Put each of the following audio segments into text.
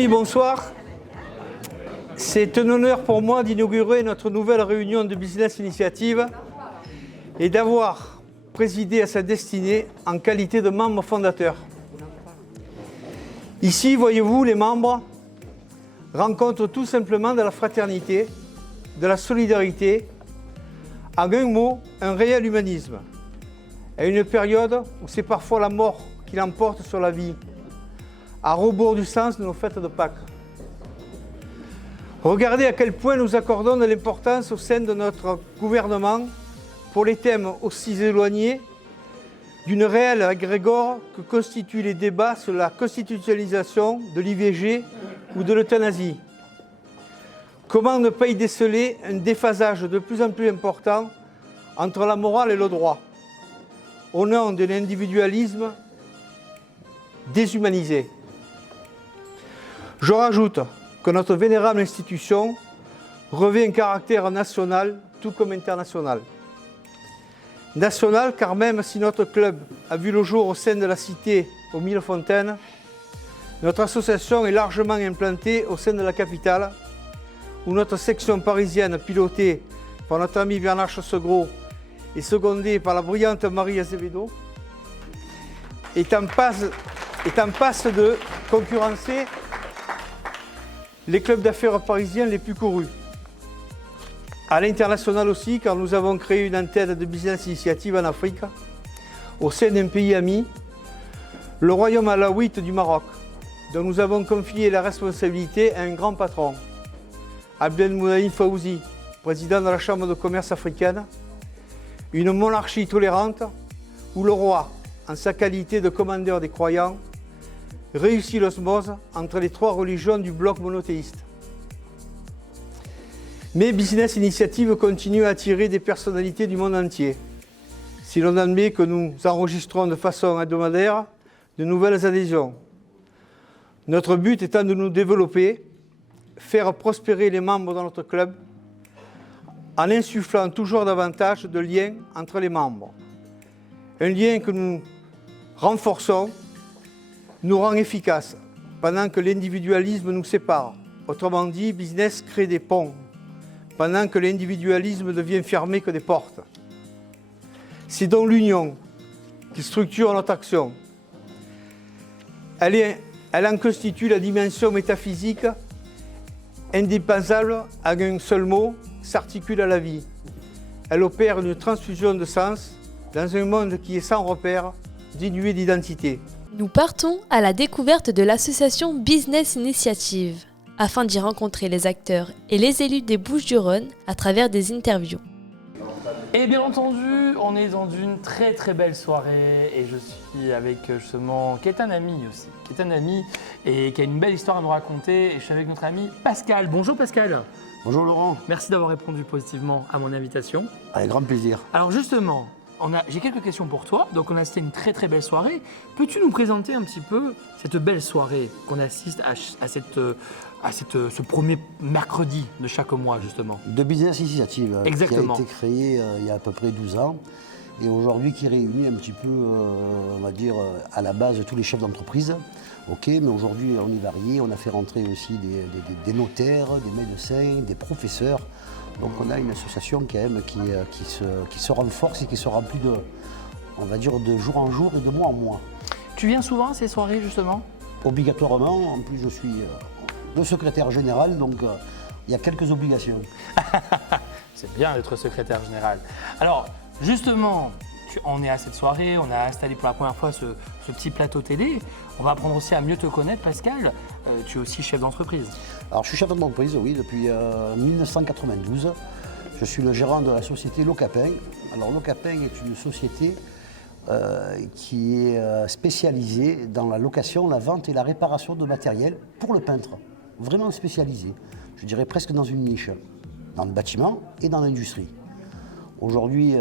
Oui, bonsoir. C'est un honneur pour moi d'inaugurer notre nouvelle réunion de Business Initiative et d'avoir présidé à sa destinée en qualité de membre fondateur. Ici, voyez-vous, les membres rencontrent tout simplement de la fraternité, de la solidarité, en un mot, un réel humanisme, à une période où c'est parfois la mort qui l'emporte sur la vie, à rebours du sens de nos fêtes de Pâques. Regardez à quel point nous accordons de l'importance au sein de notre gouvernement pour les thèmes aussi éloignés d'une réelle agrégore que constituent les débats sur la constitutionnalisation de l'IVG ou de l'euthanasie. Comment ne pas y déceler un déphasage de plus en plus important entre la morale et le droit, au nom d'un individualisme déshumanisé. Je rajoute que notre vénérable institution revêt un caractère national tout comme international. National car même si notre club a vu le jour au sein de la cité aux Mille Fontaines, notre association est largement implantée au sein de la capitale, où notre section parisienne pilotée par notre ami Bernard Chaussegros et secondée par la brillante Marie Azevedo est en passe de concurrencer les clubs d'affaires parisiens les plus courus. À l'international aussi, car nous avons créé une antenne de Business Initiative en Afrique, au sein d'un pays ami, le royaume alaouite du Maroc, dont nous avons confié la responsabilité à un grand patron, Abdelmoulaïm Fawzi, président de la Chambre de commerce africaine, une monarchie tolérante où le roi, en sa qualité de commandeur des croyants, réussit l'osmose entre les trois religions du bloc monothéiste. Mais Business Initiative continue à attirer des personnalités du monde entier. Si l'on admet que nous enregistrons de façon hebdomadaire de nouvelles adhésions. Notre but étant de nous développer, faire prospérer les membres de notre club, en insufflant toujours davantage de liens entre les membres. Un lien que nous renforçons nous rend efficaces pendant que l'individualisme nous sépare. Autrement dit, business crée des ponts, pendant que l'individualisme devient fermé que des portes. C'est donc l'union qui structure notre action. Elle en constitue la dimension métaphysique indispensable à un seul mot, s'articule à la vie. Elle opère une transfusion de sens dans un monde qui est sans repère, dénué d'identité. Nous partons à la découverte de l'association Business Initiative, afin d'y rencontrer les acteurs et les élus des Bouches-du-Rhône à travers des interviews. Et bien entendu, on est dans une très très belle soirée et je suis avec justement, qui est un ami aussi, qui est un ami et qui a une belle histoire à nous raconter. Et je suis avec notre ami Pascal. Bonjour Pascal. Bonjour Laurent. Merci d'avoir répondu positivement à mon invitation. Avec grand plaisir. Alors justement, j'ai quelques questions pour toi. Donc on a assisté à une très très belle soirée. Peux-tu nous présenter un petit peu cette belle soirée qu'on assiste à ce premier mercredi de chaque mois justement? De Business Initiative, Exactement. Qui a été créé il y a à peu près 12 ans et aujourd'hui qui réunit un petit peu, on va dire, à la base tous les chefs d'entreprise. Ok, mais aujourd'hui on est varié, on a fait rentrer aussi des notaires, des médecins, des professeurs. Donc on a une association quand même qui se renforce et qui se remplit on va dire, de jour en jour et de mois en mois. Tu viens souvent à ces soirées justement? Obligatoirement, en plus je suis le secrétaire général, donc il y a quelques obligations. C'est bien d'être secrétaire général. Alors justement, on est à cette soirée, on a installé pour la première fois ce petit plateau télé. On va apprendre aussi à mieux te connaître, Pascal. Tu es aussi chef d'entreprise. Alors je suis chef d'entreprise, oui, depuis 1992. Je suis le gérant de la société Locapin. Alors Locapin est une société qui est spécialisée dans la location, la vente et la réparation de matériel pour le peintre. Vraiment spécialisée, je dirais presque dans une niche, dans le bâtiment et dans l'industrie. Aujourd'hui,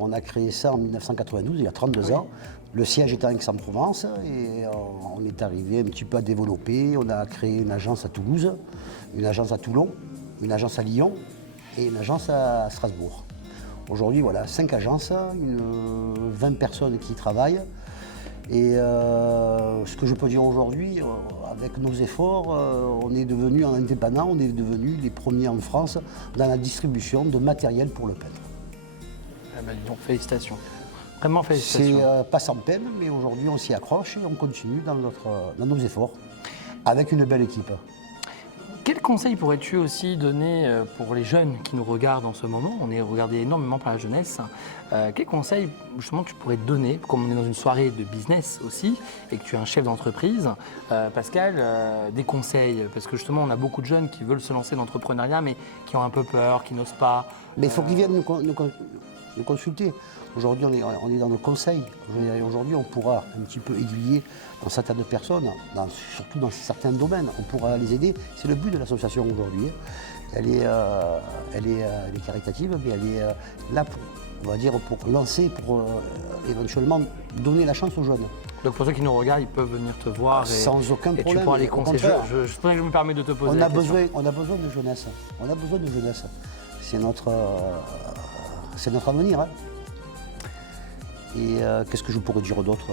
on a créé ça en 1992, il y a 32 ans. Le siège est en Aix-en-Provence et on est arrivé un petit peu à développer. On a créé une agence à Toulouse, une agence à Toulon, une agence à Lyon et une agence à Strasbourg. Aujourd'hui, voilà, 5 agences, 20 personnes qui y travaillent Et ce que je peux dire aujourd'hui, avec nos efforts, on est devenu en indépendant, on est devenu les premiers en France dans la distribution de matériel pour le peintre. Ah bah, dis donc, félicitations. Vraiment C'est félicitations. pas sans peine, mais aujourd'hui on s'y accroche et on continue dans nos efforts, avec une belle équipe. Quel conseil pourrais-tu aussi donner pour les jeunes qui nous regardent en ce moment? On est regardé énormément par la jeunesse. Quel conseil justement tu pourrais donner, comme on est dans une soirée de business aussi, et que tu es un chef d'entreprise, Pascal, des conseils? Parce que justement, on a beaucoup de jeunes qui veulent se lancer dans l'entrepreneuriat, mais qui ont un peu peur, qui n'osent pas. Mais il faut qu'ils viennent nous consulter. Aujourd'hui, on est dans le conseil. Aujourd'hui, on pourra un petit peu aiguiller dans certaines personnes, surtout dans certains domaines. On pourra les aider. C'est le but de l'association aujourd'hui. Elle est caritative, mais elle est là pour lancer, pour éventuellement donner la chance aux jeunes. Donc pour ceux qui nous regardent, ils peuvent venir te voir sans aucun et problème. tu pourras les Au conseiller. contraire. Je me permets de te poser la question. On a besoin de jeunesse. On a besoin de jeunesse. C'est notre avenir. Hein. Et qu'est-ce que je pourrais dire d'autre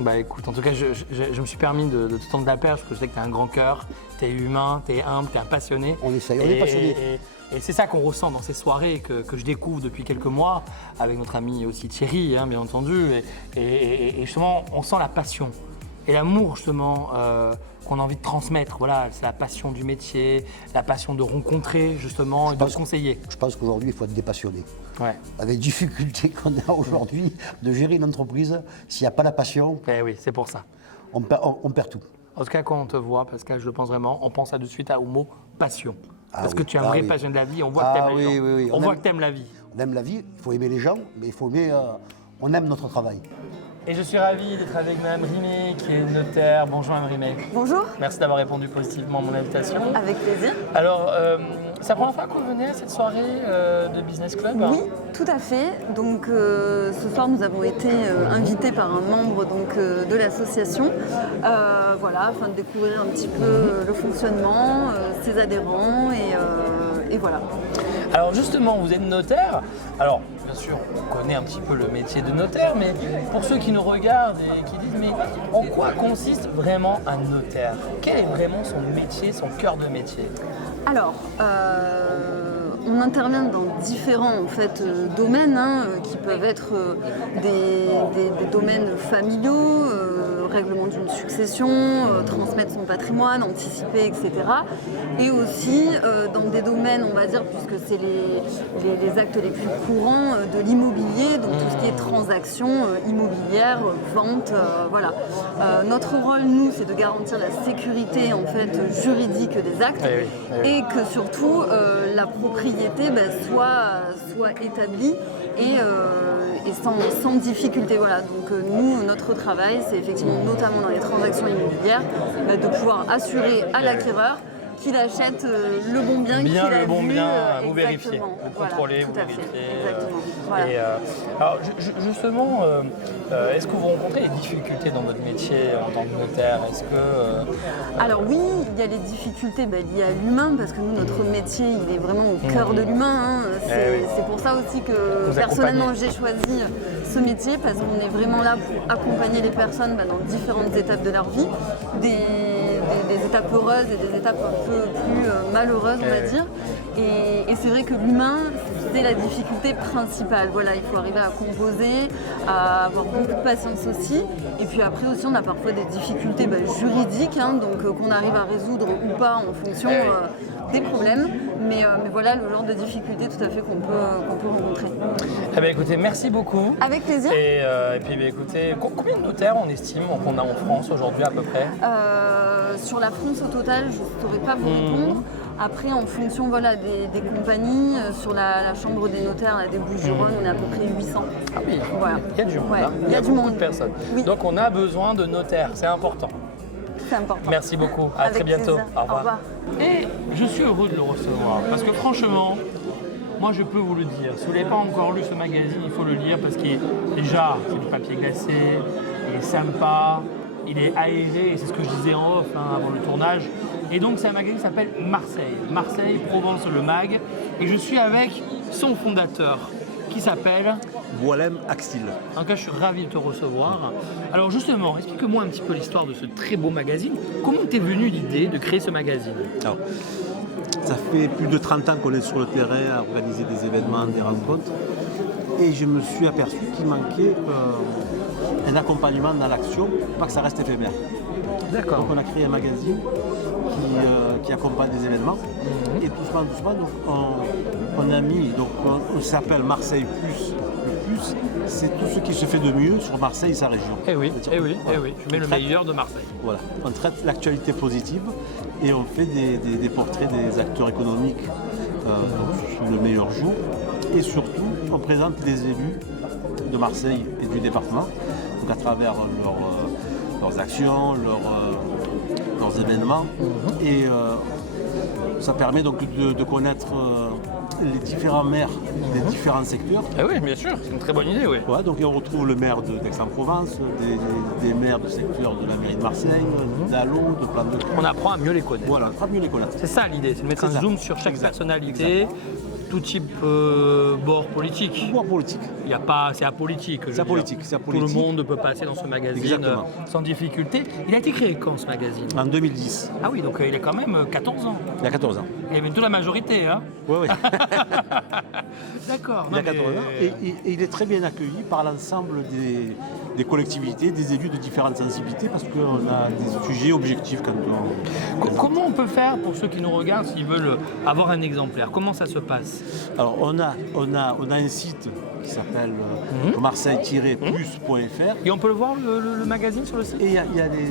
Bah écoute, en tout cas, je me suis permis de te tendre la perche parce que je sais que tu as un grand cœur, tu es humain, tu es humble, tu es un passionné. On essaye, on est passionné. Et c'est ça qu'on ressent dans ces soirées que je découvre depuis quelques mois, avec notre ami aussi Thierry, hein, bien entendu. Et justement, on sent la passion et l'amour justement qu'on a envie de transmettre. Voilà, c'est la passion du métier, la passion de rencontrer justement et de conseiller. Je pense qu'aujourd'hui, il faut être dépassionné. Ouais. Avec les difficultés qu'on a aujourd'hui de gérer une entreprise, s'il n'y a pas la passion, Eh oui, c'est pour ça. on perd tout. En tout cas, quand on te voit, Pascal, je le pense vraiment, on pense tout de suite au mot passion. Parce que oui, tu es un vrai passionné de la vie, on voit que tu aimes les gens. oui. On voit que tu aimes la vie. On aime la vie, il faut aimer les gens, mais il faut aimer, on aime notre travail. Et je suis ravi d'être avec Mme Rimet, qui est notaire. Bonjour Mme Rimet. Bonjour, Merci d'avoir répondu positivement à mon invitation. avec plaisir. Alors, c'est la première fois que vous venez à cette soirée de Business Club? Oui, tout à fait. Donc ce soir, nous avons été invités par un membre de l'association, voilà, afin de découvrir un petit peu le fonctionnement, ses adhérents et voilà. Alors justement, vous êtes notaire. Alors, bien sûr, on connaît un petit peu le métier de notaire, mais pour ceux qui nous regardent et qui disent, mais en quoi consiste vraiment un notaire? Quel est vraiment son métier, son cœur de métier? Alors, on intervient dans différents domaines qui peuvent être des domaines familiaux, règlement d'une succession, transmettre son patrimoine, anticiper, etc. Et aussi dans des domaines, on va dire, puisque c'est les actes les plus courants de l'immobilier, donc tout ce qui est transactions immobilières, vente, voilà. Notre rôle, nous, c'est de garantir la sécurité juridique des actes et que surtout la propriété soit établie et sans difficulté. Voilà. Donc nous, notre travail, c'est effectivement notamment dans les transactions immobilières, de pouvoir assurer à l'acquéreur qu'il achète le bon bien qu'il a vu. Vous vérifiez, vous contrôlez, vous tout à fait, vérifiez. exactement. Voilà. Et, alors justement, est-ce que vous rencontrez des difficultés dans votre métier en tant que notaire? Est-ce que Alors oui, il y a les difficultés liées à l'humain, parce que nous, notre métier, il est vraiment au cœur de l'humain. C'est pour ça aussi que personnellement, j'ai choisi ce métier, parce qu'on est vraiment là pour accompagner les personnes dans différentes étapes de leur vie, des étapes heureuses et des étapes un peu plus malheureuses, on va dire. Et c'est vrai que l'humain, c'est la difficulté principale. Voilà, il faut arriver à composer, à avoir beaucoup de patience aussi. Et puis après aussi, on a parfois des difficultés juridiques, qu'on arrive à résoudre ou pas en fonction des problèmes. Mais voilà le genre de difficultés tout à fait qu'on peut rencontrer. Eh bien, écoutez, merci beaucoup. Avec plaisir. Et puis écoutez, combien de notaires on estime qu'on a en France aujourd'hui à peu près? Sur la France au total, je ne saurais pas vous répondre. Après, en fonction des compagnies, sur la chambre des notaires des Bouches-du-Rhône, on est à peu près 800. Ah oui, Voilà. il y a du monde, Ouais, il y a du beaucoup monde. de personnes. Oui. Donc on a besoin de notaires, c'est important. C'est important. Merci beaucoup, à Avec très bientôt. plaisir. Au revoir. Au revoir. Et je suis heureux de le recevoir parce que franchement, moi je peux vous le dire, si vous n'avez pas encore lu ce magazine, il faut le lire parce qu'il est déjà, c'est du papier glacé, il est sympa, il est aéré, et c'est ce que je disais en off avant le tournage. Et donc c'est un magazine qui s'appelle Marseille, Provence le Mag, et je suis avec son fondateur, qui s'appelle Boilem Axil. En tout cas, je suis ravi de te recevoir. Alors justement, explique-moi un petit peu l'histoire de ce très beau magazine. Comment t'es venue l'idée de créer ce magazine? Alors, ça fait plus de 30 ans qu'on est sur le terrain à organiser des événements, des rencontres. Et je me suis aperçu qu'il manquait un accompagnement dans l'action, pas que ça reste éphémère. D'accord. Donc on a créé un magazine qui accompagne des événements. Et doucement, donc, on a mis, donc on s'appelle Marseille Plus. Le plus, c'est tout ce qui se fait de mieux sur Marseille et sa région. Eh oui, C'est-à-dire, voilà. Je mets le meilleur de Marseille. Voilà, on traite l'actualité positive et on fait des portraits des acteurs économiques sous le meilleur jour. Et surtout, on présente des élus de Marseille et du département, donc à travers leurs actions, leurs événements. Et ça permet donc de connaître les différents maires des différents secteurs. Eh oui, bien sûr, c'est une très bonne idée, oui. Voilà, donc on retrouve le maire d'Aix-en-Provence, des maires du secteur de la mairie de Marseille, d'Allo, de Plan de Creux. On apprend à mieux les connaître. Voilà, on apprend mieux les connaître. C'est ça l'idée, c'est de mettre un C'est ça. zoom sur chaque Exact. personnalité, tout type bord politique. Pouvoir politique. Il y a pas, c'est apolitique. je veux apolitique, dire. c'est Tout le apolitique. monde peut passer dans ce magazine Exactement. sans difficulté. Il a été créé quand ce magazine? En 2010, Ah oui, donc il a quand même 14 ans. il y a 14 ans. Il y avait toute la majorité, hein? Oui, oui. D'accord. Il y a non, mais- 14 ans. Et il est très bien accueilli par l'ensemble des collectivités, des élus de différentes sensibilités, parce qu'on a des sujets objectifs quand on... Comment on peut faire pour ceux qui nous regardent s'ils veulent avoir un exemplaire? Comment ça se passe? Alors, on a un site qui s'appelle marseille-plus.fr. Et on peut le voir le magazine sur le site? Et il y a des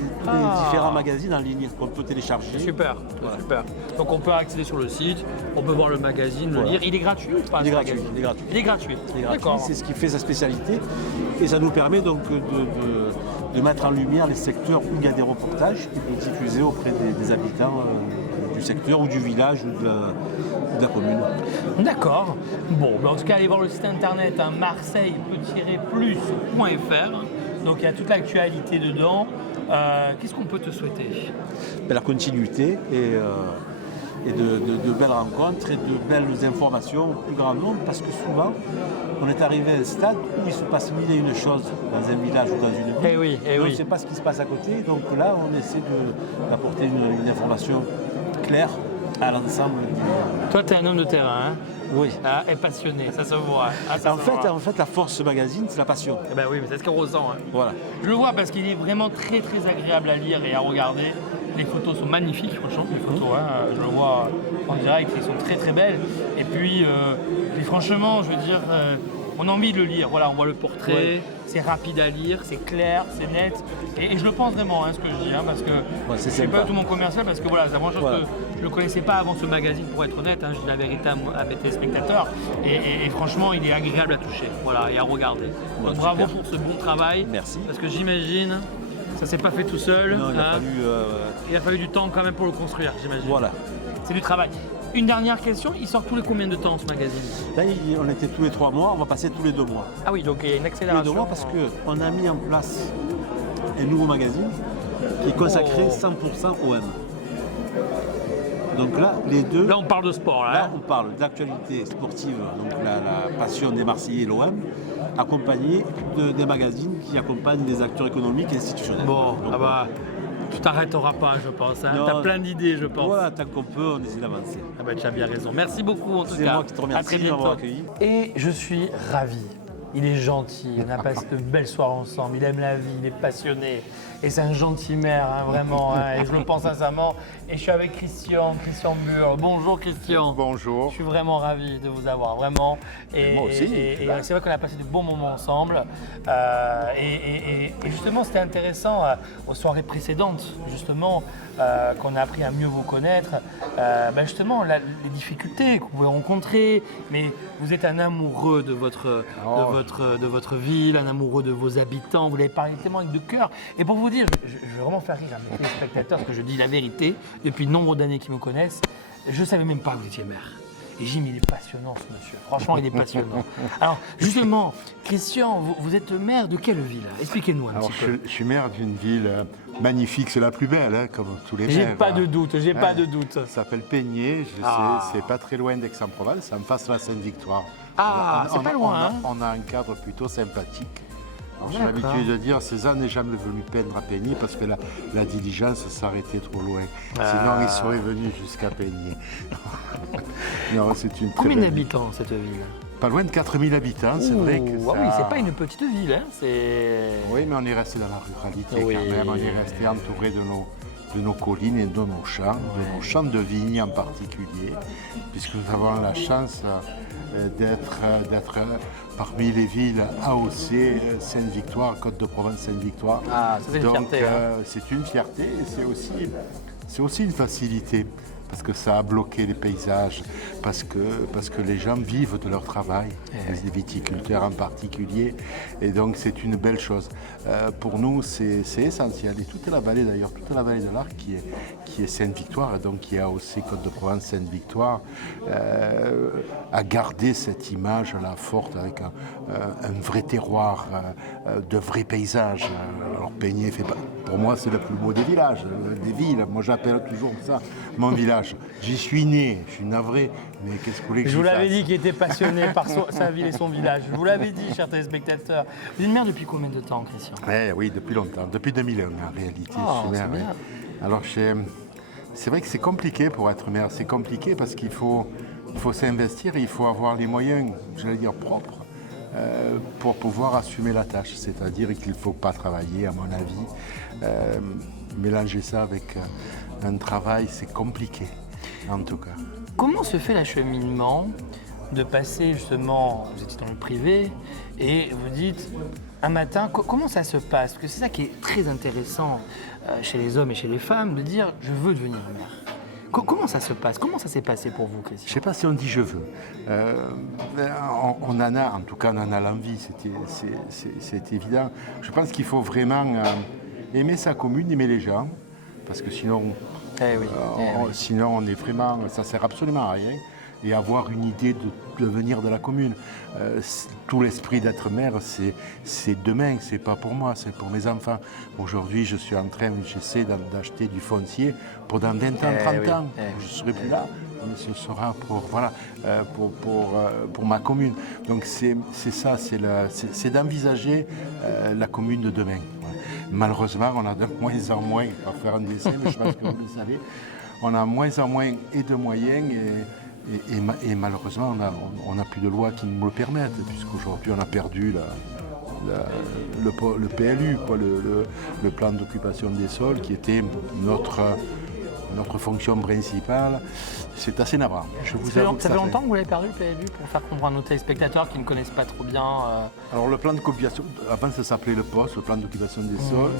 différents magazines en ligne qu'on peut télécharger. Super, super. Donc on peut accéder sur le site, on peut voir le magazine, le Voilà. lire. Il est gratuit ou pas? Il est ce gratuit, magazine il est gratuit. Il est gratuit. Il est gratuit, D'accord. c'est ce qui fait sa spécialité. Et ça nous permet donc de mettre en lumière les secteurs où il y a des reportages et de diffuser auprès des habitants du secteur ou du village ou de la commune. D'accord. Bon, ben en tout cas, allez voir le site internet hein, marseille-plus.fr. Donc il y a toute l'actualité dedans. Qu'est-ce qu'on peut te souhaiter? La continuité et de belles rencontres et de belles informations au plus grand nombre, parce que souvent, on est arrivé à un stade où il se passe mille et une choses dans un village ou dans une ville. Eh oui, Et on ne sait pas ce qui se passe à côté. Donc là, on essaie d'apporter une information claire à l'ensemble du... Toi, tu es un homme de terrain, hein, Oui. et passionné, ça se voit. Ah, ça En se fait, voit. la force de ce magazine, c'est la passion. Eh ben oui, mais c'est ce qu'on ressent. Hein. Voilà. Je le vois parce qu'il est vraiment très très agréable à lire et à regarder. Les photos sont magnifiques, franchement, les photos. Hein, je le vois en direct, elles sont très très belles. Et puis franchement, je veux dire, on a envie de le lire. Voilà, on voit le portrait, Ouais. c'est rapide à lire, c'est clair, c'est net. Et je le pense vraiment, hein, ce que je dis, hein, parce que c'est je ne fais sympa. pas tout mon commercial, parce que voilà, c'est vraiment chose Voilà. que je ne le connaissais pas avant ce magazine, pour être honnête. Hein, je dis la vérité à mes téléspectateurs. Et franchement, il est agréable à toucher, voilà, et à regarder. Ouais, Donc, bravo super. pour ce bon travail. Merci. Parce que j'imagine, ça s'est pas fait tout seul. Non, il a hein. fallu... Il a fallu du temps quand même pour le construire, j'imagine. voilà. C'est du travail. Une dernière question, il sort tous les combien de temps ce magazine? Là, on était tous les 3 mois, on va passer tous les 2 mois. Ah oui, donc il y a une Tous les 2 accélération. mois parce qu'on a mis en place un nouveau magazine qui est consacré Oh. 100% OM. Donc là, les deux... Là, on parle de sport, là. Là, hein. on parle d'actualité sportive, donc la passion des Marseillais et l'OM, accompagné des magazines qui accompagnent les acteurs économiques et institutionnels. Bon, Donc, ah bah, tu t'arrêteras pas, je pense. Hein. Non, T'as plein d'idées, je pense. voilà, tant qu'on peut, on essaie d'avancer. Ah bah, tu as bien raison. Merci beaucoup, en tout C'est cas. moi qui te remercie À très de m'avoir bientôt. accueilli. Et je suis ravi. Il est gentil, on a passé de belles soirées ensemble, il aime la vie, il est passionné. Et c'est un gentil maire, hein, vraiment, hein, et je le pense sincèrement. Et je suis avec Christian Bure. Bonjour Christian. Bonjour. Je suis vraiment ravi de vous avoir, vraiment. Et moi aussi. Et c'est vrai qu'on a passé de bons moments ensemble. Et justement, c'était intéressant aux soirées précédentes, justement, qu'on a appris à mieux vous connaître. Justement, les difficultés que vous pouvez rencontrer, mais vous êtes un amoureux de votre ville, un amoureux de vos habitants. Vous l'avez parlé tellement avec de cœur. Et pour vous dire, je vais vraiment faire rire à mes téléspectateurs, parce que je dis la vérité, depuis de nombreux d'années qui me connaissent, je ne savais même pas que vous étiez maire. Et Jim, il est passionnant ce monsieur. Franchement, il est passionnant. Alors, justement, Christian, vous êtes maire de quelle ville? Expliquez-nous un Alors, petit peu. je suis maire d'une ville magnifique, c'est la plus belle, hein, comme tous les J'ai mers, pas hein. de doute, j'ai pas de doute. Ça s'appelle Peigné, c'est pas très loin d'Aix-en-Provence, c'est en face de la Sainte-Victoire. Ah, c'est pas loin, hein. On a un cadre plutôt sympathique. Alors, j'ai D'accord. l'habitude de dire, Cézanne n'est jamais venu peindre à Peigné parce que la diligence s'arrêtait trop loin. Sinon, il serait venu jusqu'à Peigné. Non, c'est une très Combien belle d'habitants cette ville? ville. Pas loin de 4000 habitants, c'est vrai que Ah ça... oui, c'est pas une petite ville, hein. C'est... Oui, mais on est resté dans la ruralité Oui. quand même. On est resté entouré de nos collines et de nos champs de vignes en particulier, puisque nous avons la chance d'être parmi les villes AOC, Sainte-Victoire, Côte-de-Provence, Sainte-Victoire. Ah, ça c'est une Donc, fierté, hein. c'est une fierté et c'est aussi une facilité. Parce que ça a bloqué les paysages, parce que les gens vivent de leur travail, les viticulteurs en particulier, et donc c'est une belle chose. Pour nous, c'est essentiel. Et toute la vallée d'ailleurs, toute la vallée de l'Arc qui est Sainte-Victoire, et donc qui est aussi Côte-de-Provence, Sainte-Victoire, a gardé cette image-là forte avec un vrai terroir, de vrais paysages. Alors Peigné, pour moi, c'est le plus beau des villages, des villes. Moi, j'appelle toujours ça mon village. J'y suis né, je suis navré, mais qu'est-ce que vous voulez que Je vous l'avais fasse dit qu'il était passionné par sa ville et son village. Je vous l'avais dit, chers téléspectateurs. Vous êtes maire depuis combien de temps, Christian? Oui, depuis longtemps, depuis 2001 en réalité. Ah, je suis maire, c'est bien. oui. Alors, c'est vrai que c'est compliqué pour être maire. C'est compliqué parce qu'il faut s'investir et il faut avoir les moyens, j'allais dire, propres pour pouvoir assumer la tâche. C'est-à-dire qu'il ne faut pas travailler, à mon avis. Mélanger ça avec un travail, c'est compliqué, en tout cas. Comment se fait l'acheminement de passer justement, vous étiez dans le privé, et vous dites, un matin, comment ça se passe? Parce que c'est ça qui est très intéressant chez les hommes et chez les femmes, de dire, je veux devenir maire. Comment ça se passe? Comment ça s'est passé pour vous, Je ne Christian? sais pas si on dit je veux. On en a, en tout cas, on en a l'envie, c'est évident. Je pense qu'il faut vraiment aimer sa commune, aimer les gens, parce que sinon, sinon on est vraiment, ça sert absolument à rien. Et avoir une idée de l'avenir de la commune. Tout l'esprit d'être maire, c'est demain, c'est pas pour moi, c'est pour mes enfants. Aujourd'hui, j'essaie d'acheter du foncier pour dans 20 ans, 30 ans. Je ne serai plus là, mais ce sera pour ma commune. Donc c'est ça, c'est d'envisager la commune de demain. Voilà. Malheureusement, on a de moins en moins, on va faire un dessin, mais je pense que vous le savez, on a moins en moins de moyens et malheureusement, on n'a plus de loi qui nous le permettent, puisqu'aujourd'hui, on a perdu le PLU, le plan d'occupation des sols, qui était notre fonction principale. C'est assez navrant. Ça fait longtemps que vous l'avez perdu, le PLU, pour faire comprendre à nos téléspectateurs qui ne connaissent pas trop bien. Alors le plan d'occupation, avant ça s'appelait le POS, le plan d'occupation des sols.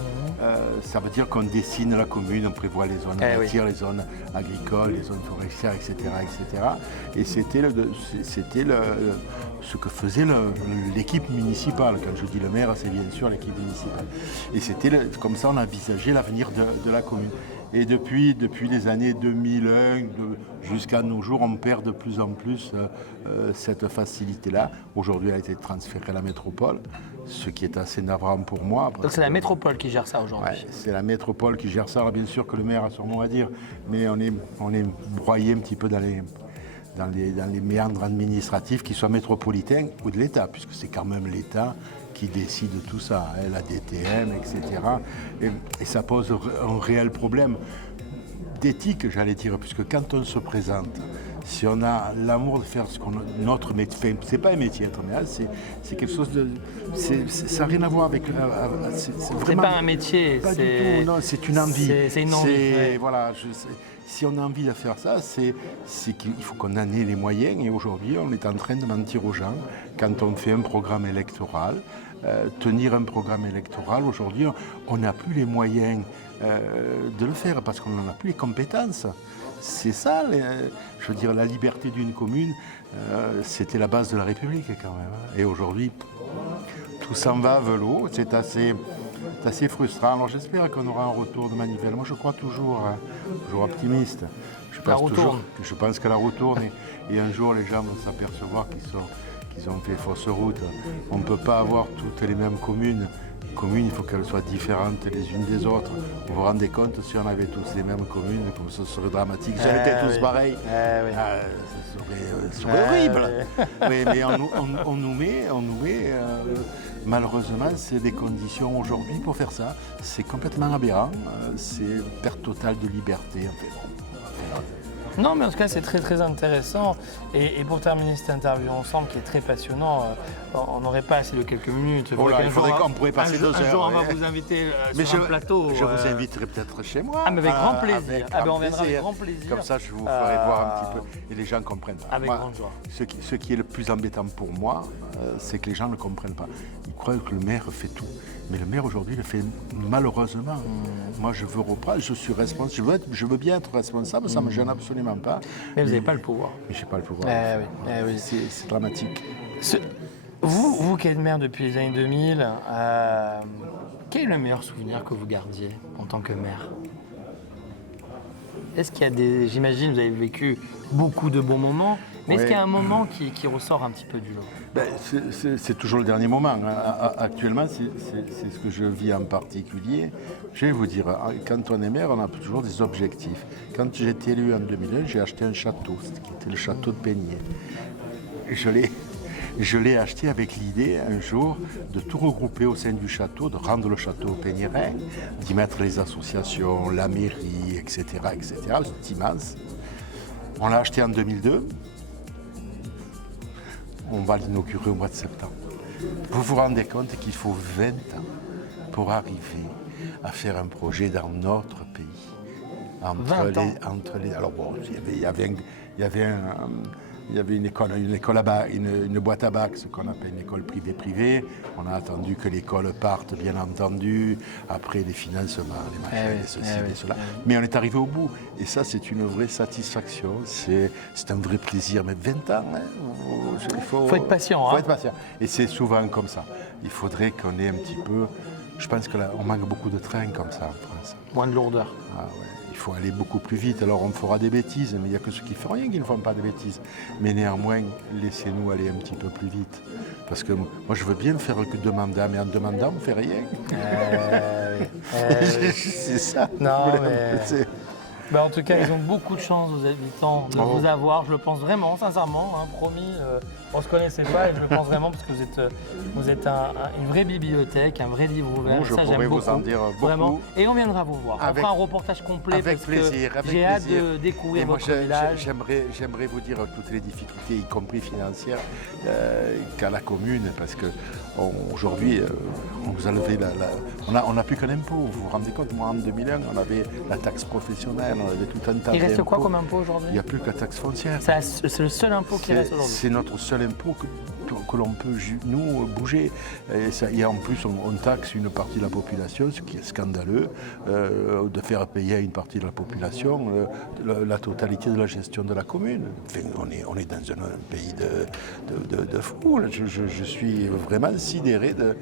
Ça veut dire qu'on dessine la commune, on prévoit les zones à bâtir, les zones agricoles, les zones forestières, etc. etc. Et c'était ce que faisait l'équipe municipale. Quand je dis le maire, c'est bien sûr l'équipe municipale. Et c'était comme ça on envisageait l'avenir de la commune. Et depuis les années 2001 jusqu'à nos jours, on perd de plus en plus cette facilité-là. Aujourd'hui, elle a été transférée à la métropole, ce qui est assez navrant pour moi. Donc c'est la métropole qui gère ça aujourd'hui. Ouais, c'est la métropole qui gère ça. Alors bien sûr que le maire a son mot à dire, mais on est broyé un petit peu dans les méandres administratifs, qu'ils soient métropolitains ou de l'État, puisque c'est quand même l'État qui décide de tout ça, hein, la DTM, etc. Et ça pose un réel problème d'éthique, j'allais dire, puisque quand on se présente, si on a l'amour de faire notre métier, c'est pas un métier être maire, c'est quelque chose de, ça n'a rien à voir avec, c'est pas un métier, pas du tout, non, c'est une envie. C'est une envie. Voilà, si on a envie de faire ça, c'est qu'il faut qu'on en ait les moyens. Et aujourd'hui, on est en train de mentir aux gens quand on fait un programme électoral. Tenir un programme électoral, aujourd'hui, on n'a plus les moyens de le faire parce qu'on n'en a plus les compétences. C'est ça, je veux dire, la liberté d'une commune, c'était la base de la République quand même. Et aujourd'hui, tout s'en va à velo, c'est assez frustrant. Alors j'espère qu'on aura un retour de Manivelle. Moi je crois toujours optimiste. Je pense que la roue tourne et un jour les gens vont s'apercevoir qu'ils ont fait fausse route. On ne peut pas avoir toutes les mêmes communes Les communes, il faut qu'elles soient différentes les unes des autres. Vous vous rendez compte, si on avait tous les mêmes communes, comme ce serait dramatique. Si on était tous pareils, ce serait horrible. Oui, mais on nous met, malheureusement, c'est des conditions aujourd'hui pour faire ça. C'est complètement aberrant, c'est perte totale de liberté. En fait. Non, mais en tout cas, c'est très très intéressant. Et pour terminer cette interview ensemble, qui est très passionnant, on n'aurait pas assez de quelques minutes. Oh là, il faudrait qu'on pourrait passer 2 heures. Un jour, on va vous inviter sur un plateau. Je vous inviterai peut-être chez moi. Ah, mais avec grand plaisir. On viendra avec grand plaisir. Comme ça, je vous ferai voir un petit peu. Et les gens comprennent pas. Avec grande joie. Ce qui est le plus embêtant pour moi, c'est que les gens ne comprennent pas. Ils croient que le maire fait tout. Mais le maire aujourd'hui le fait malheureusement. Moi je veux reprendre, je suis responsable, je veux bien être responsable, ça ne me gêne absolument pas. Mais vous n'avez pas le pouvoir. Mais je n'ai pas le pouvoir. Oui. C'est dramatique. Vous qui êtes maire depuis les années 2000, quel est le meilleur souvenir que vous gardiez en tant que maire? Est-ce qu'il y a des... J'imagine vous avez vécu beaucoup de bons moments, mais est-ce qu'il y a un moment qui ressort un petit peu du lot? C'est toujours le dernier moment. Actuellement, c'est ce que je vis en particulier. Je vais vous dire, quand on est maire, on a toujours des objectifs. Quand j'ai été élu en 2001, j'ai acheté un château, qui était le château de Peigné. Je l'ai acheté avec l'idée, un jour, de tout regrouper au sein du château, de rendre le château peignérin, d'y mettre les associations, la mairie, etc. C'est immense. On l'a acheté en 2002. On va l'inaugurer au mois de septembre. Vous vous rendez compte qu'il faut 20 ans pour arriver à faire un projet dans notre pays. Alors bon, il y avait une école à bac, une boîte à bac, ce qu'on appelle une école privée. On a attendu que l'école parte, bien entendu. Après, les financements, les machins, les ceci, les cela. Mais on est arrivé au bout. Et ça, c'est une vraie satisfaction. C'est un vrai plaisir. Mais 20 ans, il faut être patient. Il faut être patient. Et c'est souvent comme ça. Il faudrait qu'on ait un petit peu... Je pense qu'on manque beaucoup de trains comme ça en France. Moins de lourdeur. Ah, ouais. Il faut aller beaucoup plus vite. Alors on fera des bêtises, mais il n'y a que ceux qui ne font rien qui ne font pas de bêtises. Mais néanmoins, laissez-nous aller un petit peu plus vite. Parce que moi, je veux bien faire que 2 mandats, mais en 2 mandats, on ne fait rien. C'est ça. Non, mais... en tout cas, ils ont beaucoup de chance, vos habitants, de vous avoir. Je le pense vraiment, sincèrement, promis. On ne se connaissait pas et je le pense vraiment parce que vous êtes une vraie bibliothèque, un vrai livre ouvert. Je pourrais vous en dire beaucoup. Vraiment. Et on viendra vous voir. On fera un reportage complet avec plaisir. J'ai hâte de découvrir votre village. J'aimerais vous dire toutes les difficultés, y compris financières, qu'a la commune, parce que aujourd'hui, on nous a levé on n'a plus qu'un impôt. Vous vous rendez compte, moi en 2001, on avait la taxe professionnelle, on avait tout un tas d'impôts. Il reste quoi comme impôt aujourd'hui? Il n'y a plus que la taxe foncière. C'est le seul impôt qui reste aujourd'hui. C'est notre seul impôt que l'on peut, nous, bouger. Et en plus, on taxe une partie de la population, ce qui est scandaleux, de faire payer à une partie de la population la totalité de la gestion de la commune. Enfin, on est dans un pays de fous. Je suis vraiment sidéré de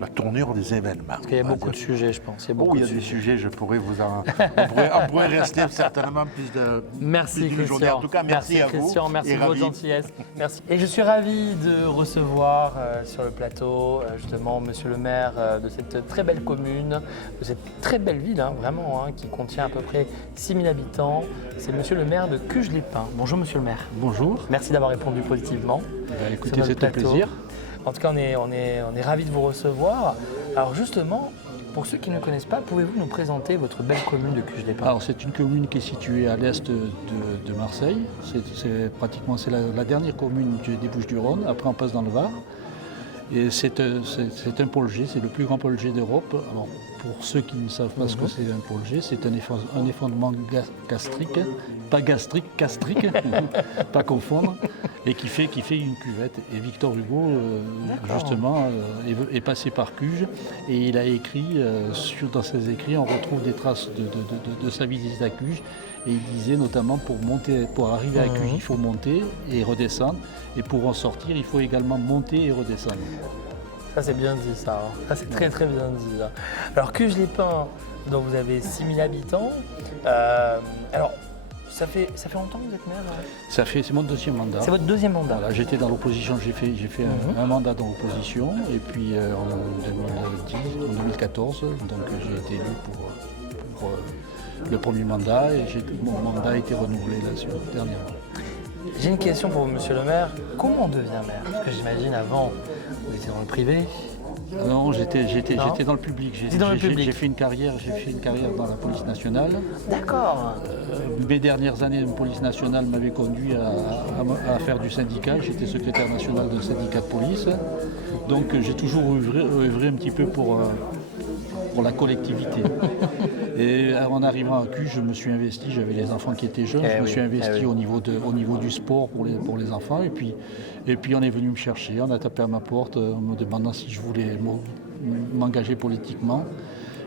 la tournure des événements. Parce qu'il y a beaucoup de sujets, je pense. Il y a des sujets, je pourrais vous en... on pourrait rester certainement plus de journée. En tout cas, merci à Christian, vous. Merci de votre gentillesse. Merci. Et je suis ravi de recevoir sur le plateau, justement, monsieur le maire de cette très belle commune, de cette très belle ville, vraiment, qui contient à peu près 6000 habitants. C'est monsieur le maire de Cuges-les-Pins. Bonjour, monsieur le maire. Bonjour. Merci d'avoir répondu positivement. Écoutez, c'est un plaisir. En tout cas, on est ravis de vous recevoir. Alors justement, pour ceux qui ne connaissent pas, pouvez-vous nous présenter votre belle commune de Cuges-les-Pins? Alors c'est une commune qui est située à l'est de Marseille. C'est la dernière commune des Bouches-du-Rhône. Après, on passe dans le Var. Et c'est un pôle G, c'est le plus grand pôle G d'Europe. Alors, pour ceux qui ne savent pas ce que c'est un pôle G, c'est un effondrement gastrique, pas gastrique, castrique, pas confondre, et qui fait une cuvette. Et Victor Hugo, justement, est passé par Cuges, et il a écrit, dans ses écrits, on retrouve des traces de sa visite à Cuges. Et il disait notamment pour arriver à Cuges, il faut monter et redescendre. Et pour en sortir, il faut également monter et redescendre. Ça, c'est bien dit, ça. Ça, c'est très, très bien dit. Alors, Cuges-les-Pins, dont vous avez 6000 habitants. Alors, Ça fait longtemps que vous êtes maire C'est mon deuxième mandat. C'est votre deuxième mandat. Voilà, j'étais dans l'opposition, j'ai fait un mandat dans l'opposition, et puis en 2014, donc j'ai été élu pour le premier mandat, et mon mandat a été renouvelé dernièrement. J'ai une question pour vous, monsieur le maire. Comment on devient maire? Parce que j'imagine avant, vous étiez dans le privé. Non, j'étais dans le public. J'ai fait une carrière dans la police nationale. D'accord. Mes dernières années de police nationale m'avaient conduit à faire du syndicat. J'étais secrétaire national d'un syndicat de police. Donc j'ai toujours œuvré un petit peu pour la collectivité. Et en arrivant à Cuges, je me suis investi, j'avais les enfants qui étaient jeunes, je me suis investi au niveau du sport pour les enfants. Et puis on est venu me chercher, on a tapé à ma porte en me demandant si je voulais m'engager politiquement.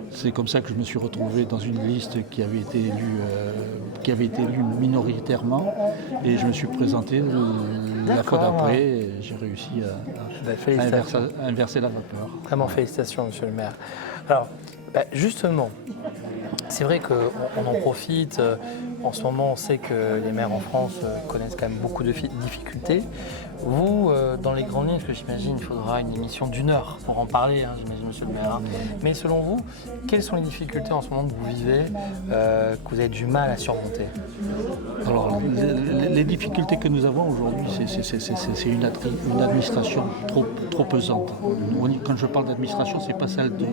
C'est comme ça que je me suis retrouvé dans une liste qui avait été élue minoritairement, et je me suis présenté la fois d'après, et j'ai réussi à inverser la vapeur. Vraiment félicitations, monsieur le maire. Alors, justement, c'est vrai qu'on en profite. En ce moment, on sait que les maires en France connaissent quand même beaucoup de difficultés. Vous, dans les grandes lignes, parce que j'imagine qu'il faudra une émission d'1 heure pour en parler, j'imagine, monsieur le maire. Mais selon vous, quelles sont les difficultés en ce moment que vous vivez, que vous avez du mal à surmonter? Alors, les difficultés que nous avons aujourd'hui, c'est une administration trop pesante. Quand je parle d'administration, ce n'est pas celle de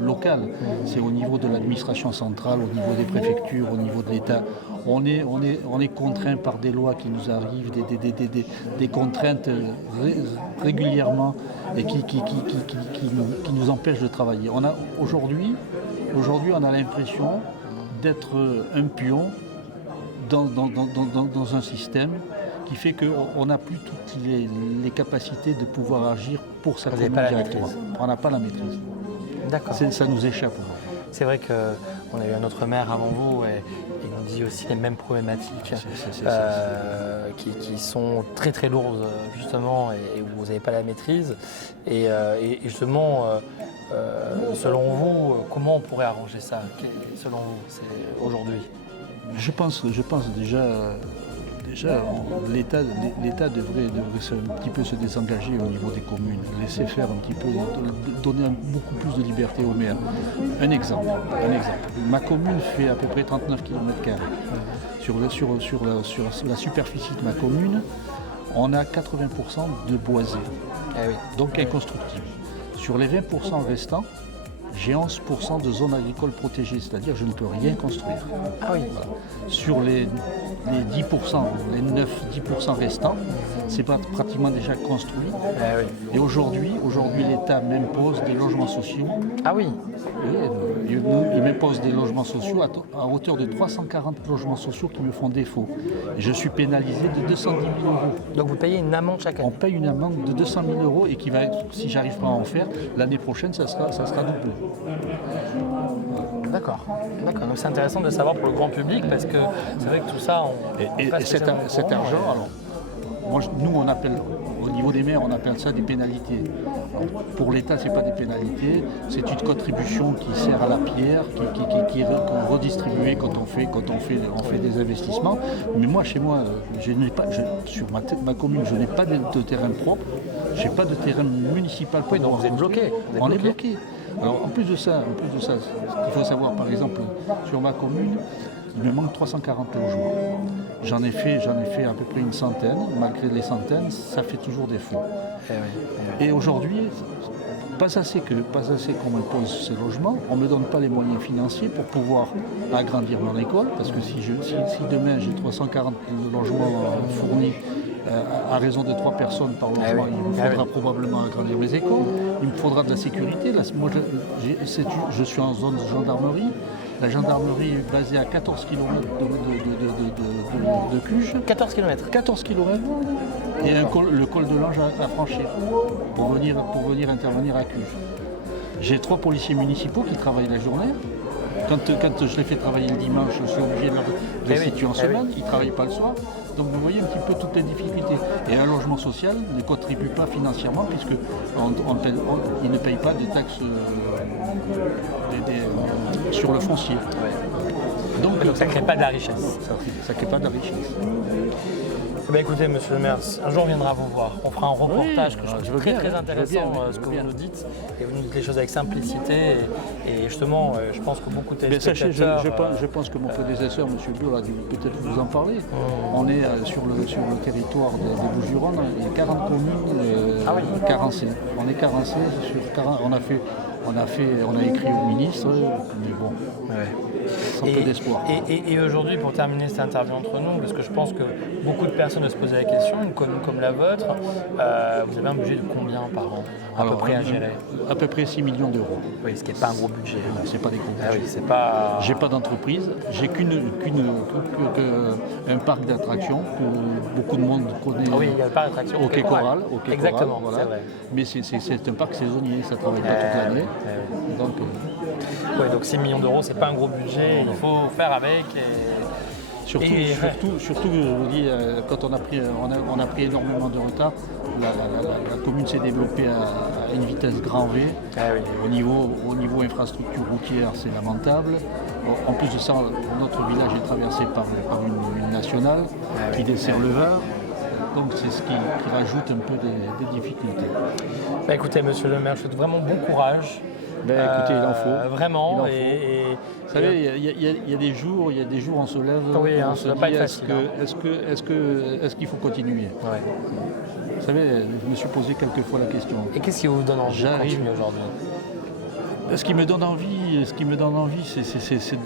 locale, c'est au niveau de l'administration centrale, au niveau des préfectures, au niveau de l'État. On est contraint par des lois qui nous arrivent, des contraintes régulièrement, et qui nous empêchent de travailler. Aujourd'hui, on a l'impression d'être un pion dans un système qui fait qu'on n'a plus toutes les capacités de pouvoir agir pour sa commune directement. On n'a pas la maîtrise. D'accord. Ça nous échappe. C'est vrai qu'on a eu un autre maire avant vous, et il nous dit aussi les mêmes problématiques qui sont très très lourdes justement, et où vous n'avez pas la maîtrise. Et justement, selon vous, comment on pourrait arranger ça, selon vous, aujourd'hui? Je pense déjà l'État devrait un petit peu se désengager au niveau des communes, laisser faire un petit peu, donner beaucoup plus de liberté aux maires. Un exemple. Ma commune fait à peu près 39 km². Sur la superficie de ma commune, on a 80% de boisés, donc inconstructibles. Sur les 20% restants, j'ai 11% de zones agricoles protégées, c'est-à-dire je ne peux rien construire. Ah oui. Voilà. Sur les 10%, les 9-10% restants, c'est pratiquement déjà construit. Ah oui. Et aujourd'hui, l'État m'impose des logements sociaux. Ah oui. Il m'impose des logements sociaux à hauteur de 340 logements sociaux qui me font défaut. Et je suis pénalisé de 210 000 €. Donc vous payez une amende chaque année? On paye une amende de 200 000 € et qui va être, si j'arrive pas à en faire, l'année prochaine, ça sera doublé. D'accord. Donc c'est intéressant de savoir pour le grand public, parce que c'est vrai que tout ça, cet argent, alors, nous on appelle, au niveau des maires, on appelle ça des pénalités. Alors, pour l'État, ce n'est pas des pénalités, c'est une contribution qui sert à la pierre, qui est redistribuée quand on fait des investissements. Mais moi, chez moi, sur ma commune, je n'ai pas de terrain propre, je n'ai pas de terrain municipal. Oui, donc vous êtes bloqué. On est bloqué. Alors en plus de ça, ce qu'il faut savoir, par exemple, sur ma commune, il me manque 340 logements. J'en ai fait à peu près une centaine. Malgré les centaines, ça fait toujours défaut. Et aujourd'hui, pas assez qu'on m'impose ces logements, on ne me donne pas les moyens financiers pour pouvoir agrandir mon école, parce que si demain j'ai 340 logements fournis, à raison de 3 personnes par logement, il me faudra probablement agrandir mes écoles, il me faudra de la sécurité. Là, moi, je suis en zone de gendarmerie. La gendarmerie est basée à 14 km de Cuges. 14 km 14 km. Et le col de l'Ange à franchir pour venir intervenir à Cuges. J'ai 3 policiers municipaux qui travaillent la journée. Quand je les fais travailler le dimanche, je suis obligé de les situer en semaine. Ils ne travaillent pas le soir. Donc vous voyez un petit peu toutes les difficultés. Et un logement social ne contribue pas financièrement, puisqu'il ne paye pas de taxes sur le foncier. Donc ça ne crée pas de la richesse. Ça ne crée pas de la richesse. Eh bien, écoutez, monsieur le maire, un jour on viendra vous voir. On fera un reportage que je trouve je veux très, bien, très je veux intéressant, bien, ce que vous nous dites. Et vous nous dites les choses avec simplicité. Et justement, je pense que beaucoup de Mais sachez, téléspectateurs... je pense que mon prédécesseur, M. Biot, a dû peut-être vous en parler. On est sur le territoire des Bouches-du-Rhône, il y a 40 communes carencées. On est carencés sur 40. On a écrit au ministre, mais bon, sans peu d'espoir. Et aujourd'hui, pour terminer cette interview entre nous, parce que je pense que beaucoup de personnes se posaient la question, une commune comme la vôtre, vous avez un budget de combien par an à peu près à gérer? À peu près 6 millions d'euros. Oui, ce qui n'est pas un gros budget. C'est pas des gros budgets. Ah oui, c'est pas... J'ai pas d'entreprise, j'ai qu'un parc d'attractions que beaucoup de monde connaît. Ah oui, il y a le parc d'attractions au Quai Coral. Exactement, voilà. c'est vrai. Mais c'est un parc saisonnier, ça ne travaille pas toute l'année. Donc, donc 6 millions d'euros, c'est pas un gros budget, il faut faire avec. Surtout, je vous dis, quand on a pris énormément de retard, la commune s'est développée à une vitesse grand V. Au niveau infrastructure routière, c'est lamentable. En plus de ça, notre village est traversé par une nationale qui dessert le Var. Donc c'est ce qui rajoute un peu des difficultés. Bah, écoutez, monsieur le maire, je vous souhaite vraiment bon courage. Écoutez, il en faut. Vraiment. Vous savez, il y a des jours, on se lève, on se dit est-ce qu'il faut continuer? Vous savez, je me suis posé quelques fois la question. Et qu'est-ce qui vous donne envie de continuer aujourd'hui? Ce qui me donne envie, c'est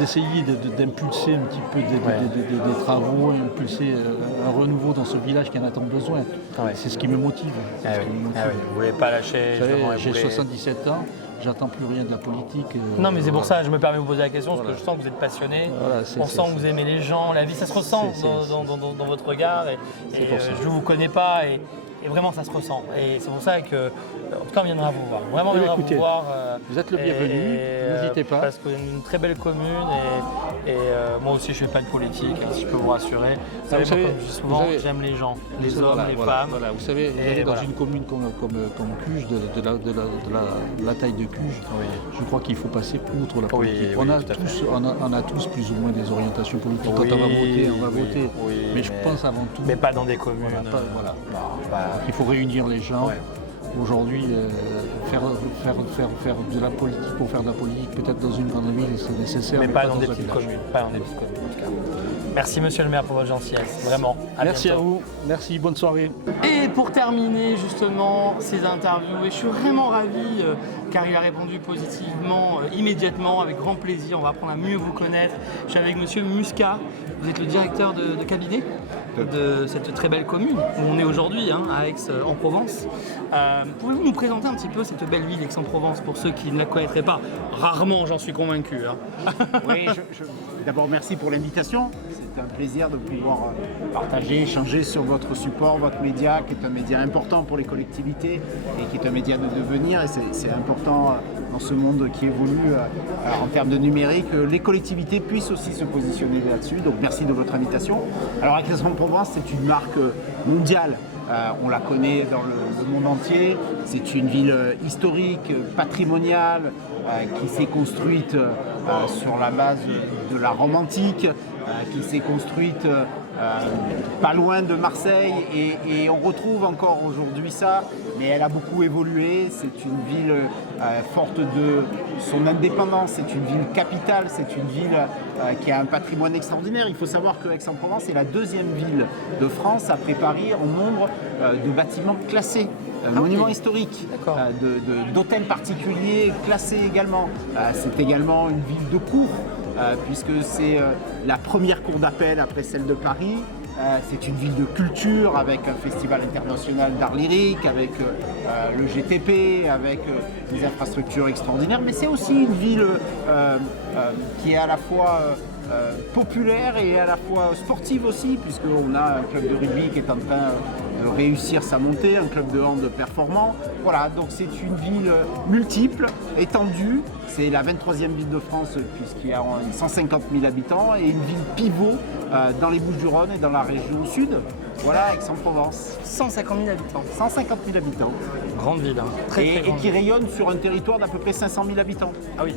d'essayer d'impulser un petit peu des travaux, impulser un renouveau dans ce village qui en a tant besoin. C'est ce qui me motive. Vous ne voulez pas lâcher. J'ai 77 ans, j'attends plus rien de la politique. Non, mais c'est pour ça que je me permets de vous poser la question, parce que je sens que vous êtes passionné, on sent que vous aimez les gens, la vie, ça se ressent dans votre regard. Je ne vous connais pas. Et vraiment, ça se ressent. Et c'est pour ça que, en tout cas, on viendra vous voir. Vraiment, on viendra vous voir. Vous êtes le bienvenu, n'hésitez pas. Parce qu'on est une très belle commune et moi aussi, je ne fais pas de politique, si je peux vous rassurer. Vous savez, comme je dis souvent, j'aime les gens, les hommes, les femmes. Voilà, vous savez, vous allez dans une commune comme Cuges, de la taille de Cuges, je crois qu'il faut passer outre la politique. On a tous plus ou moins des orientations politiques. Quand on va voter, mais je pense avant tout... Mais pas dans des communes. Il faut réunir les gens. Aujourd'hui, faire de la politique pour faire de la politique, peut-être dans une grande ville, c'est nécessaire. Mais pas dans des petites communes. Pas dans des petites communes, en tout cas. Merci, monsieur le maire, pour votre gentillesse. Vraiment. Merci à vous. Merci, bonne soirée. Et pour terminer, justement, ces interviews, et je suis vraiment ravi, car il a répondu positivement, immédiatement, avec grand plaisir. On va apprendre à mieux vous connaître. Je suis avec monsieur Muscat. Vous êtes le directeur de cabinet de cette très belle commune où on est aujourd'hui, à Aix-en-Provence. Pouvez-vous nous présenter un petit peu cette belle ville Aix-en-Provence pour ceux qui ne la connaîtraient pas? Rarement, j'en suis convaincu. Oui, d'abord merci pour l'invitation. C'est un plaisir de pouvoir partager, échanger sur votre support, votre média, qui est un média important pour les collectivités et qui est un média de devenir. Et c'est important dans ce monde qui évolue en termes de numérique, les collectivités puissent aussi se positionner là-dessus. Donc merci de votre invitation. Alors Aix-en-Provence, c'est une marque mondiale. On la connaît dans le monde entier. C'est une ville historique, patrimoniale, qui s'est construite sur la base de la Rome antique, qui s'est construite pas loin de Marseille et on retrouve encore aujourd'hui ça, mais elle a beaucoup évolué. C'est une ville forte de son indépendance, c'est une ville capitale, c'est une ville qui a un patrimoine extraordinaire. Il faut savoir que Aix-en-Provence est la deuxième ville de France après Paris en nombre de bâtiments classés. Monuments historiques, d'hôtels particuliers classés également. C'est également une ville de cours, puisque c'est la première cour d'appel après celle de Paris. C'est une ville de culture avec un festival international d'art lyrique, avec le GTP, avec des infrastructures extraordinaires. Mais c'est aussi une ville qui est à la fois populaire et à la fois sportive aussi, puisqu'on a un club de rugby qui est en train de réussir sa montée, un club de hand performant. Voilà, donc c'est une ville multiple, étendue. C'est la 23e ville de France puisqu'il y a 150 000 habitants et une ville pivot dans les Bouches-du-Rhône et dans la région sud. Voilà, Aix-en-Provence. 150 000 habitants. 150 000 habitants. Grande ville, très grande. Et qui rayonne sur un territoire d'à peu près 500 000 habitants. Ah oui.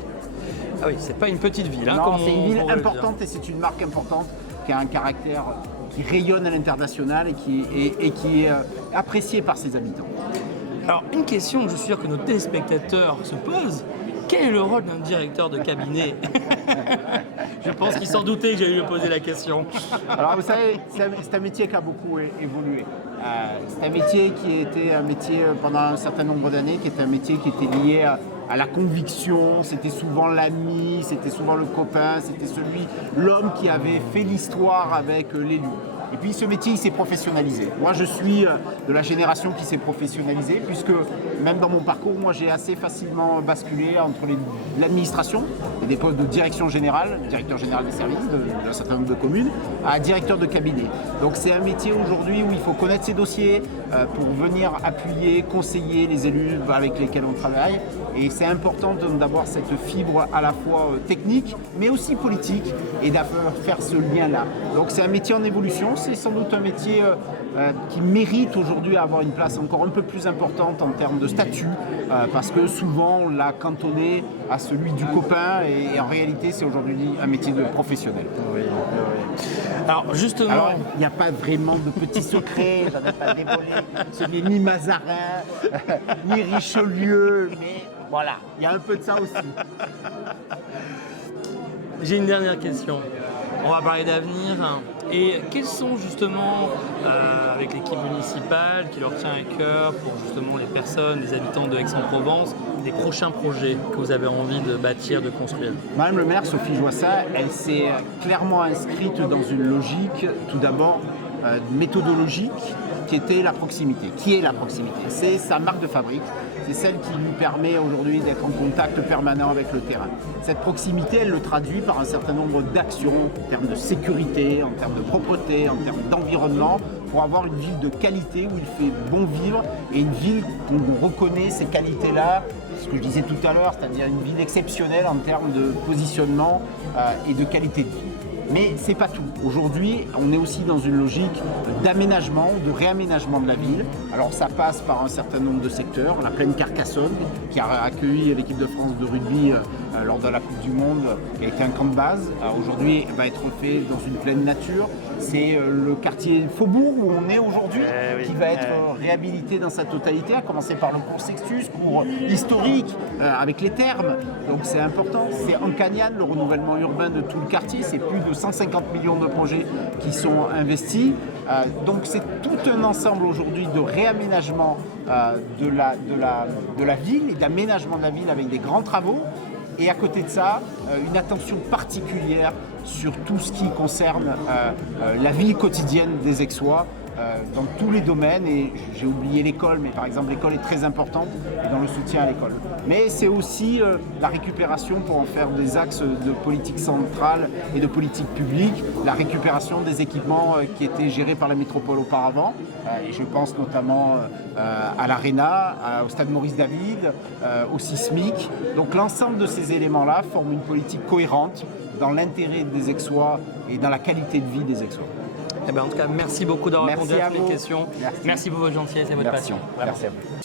Ah oui, c'est pas une petite ville. Hein, Non, comme c'est une on ville pourrait le dire. importante et c'est une marque importante qui a un caractère qui rayonne à l'international et qui est appréciée par ses habitants. Alors, une question que je suis sûr que nos téléspectateurs se posent. Quel est le rôle d'un directeur de cabinet? Je pense qu'ils s'en doutaient que j'allais lui poser la question. Alors vous savez, c'est un métier qui a beaucoup évolué. C'est un métier qui était un métier pendant un certain nombre d'années, qui était un métier qui était lié à la conviction, c'était souvent l'ami, c'était souvent le copain, c'était l'homme qui avait fait l'histoire avec l'élu. Et puis ce métier, il s'est professionnalisé. Moi, je suis de la génération qui s'est professionnalisée, puisque même dans mon parcours, moi, j'ai assez facilement basculé entre l'administration, et des postes de direction générale, directeur général des services d'un certain nombre de communes, à directeur de cabinet. Donc c'est un métier aujourd'hui où il faut connaître ses dossiers pour venir appuyer, conseiller les élus avec lesquels on travaille. Et c'est important d'avoir cette fibre à la fois technique, mais aussi politique, et de faire ce lien-là. Donc c'est un métier en évolution, c'est sans doute un métier qui mérite aujourd'hui à avoir une place encore un peu plus importante en termes de statut, parce que souvent on l'a cantonné à celui du copain, et en réalité c'est aujourd'hui un métier de professionnel. Alors justement, Il n'y a pas vraiment de petits secrets, j'en ai pas dévoilé, ce n'est ni Mazarin, ni Richelieu, mais voilà, il y a un peu de ça aussi. j'ai une dernière question. On va parler d'avenir. Et quels sont justement, avec l'équipe municipale qui leur tient à cœur pour justement les personnes, les habitants de Aix-en-Provence, les prochains projets que vous avez envie de bâtir, de construire? Madame le maire, Sophie Joissains, elle s'est clairement inscrite dans une logique, tout d'abord, méthodologique, qui était la proximité. Qui est la proximité? C'est sa marque de fabrique. C'est celle qui lui permet aujourd'hui d'être en contact permanent avec le terrain. Cette proximité, elle le traduit par un certain nombre d'actions en termes de sécurité, en termes de propreté, en termes d'environnement, pour avoir une ville de qualité où il fait bon vivre, et une ville où on reconnaît ces qualités-là, ce que je disais tout à l'heure, c'est-à-dire une ville exceptionnelle en termes de positionnement et de qualité de vie. Mais c'est pas tout. Aujourd'hui, on est aussi dans une logique d'aménagement, de réaménagement de la ville. Alors ça passe par un certain nombre de secteurs. La plaine Carcassonne, qui a accueilli l'équipe de France de rugby lors de la Coupe du Monde, qui a été un camp de base. Aujourd'hui, va être fait dans une pleine nature. C'est le quartier Faubourg où on est aujourd'hui, qui va être réhabilité dans sa totalité, à commencer par le cours Sextus, cours historique, avec les thermes. Donc c'est important. C'est Ancagnan, le renouvellement urbain de tout le quartier. C'est plus de 150 millions de projets qui sont investis. Donc c'est tout un ensemble aujourd'hui de réaménagement de la ville et d'aménagement de la ville avec des grands travaux. Et à côté de ça, une attention particulière sur tout ce qui concerne la vie quotidienne des Aixois, dans tous les domaines. Et j'ai oublié l'école, mais par exemple l'école est très importante dans le soutien à l'école. Mais c'est aussi la récupération, pour en faire des axes de politique centrale et de politique publique, la récupération des équipements qui étaient gérés par la métropole auparavant. Et je pense notamment à l'Arena, au stade Maurice David, au Sismic. Donc l'ensemble de ces éléments-là forment une politique cohérente dans l'intérêt des Aixois et dans la qualité de vie des Aixois. Eh ben, en tout cas, merci beaucoup d'avoir répondu à toutes les questions. Merci. Merci pour votre gentillesse et votre passion. Vraiment. Merci à vous.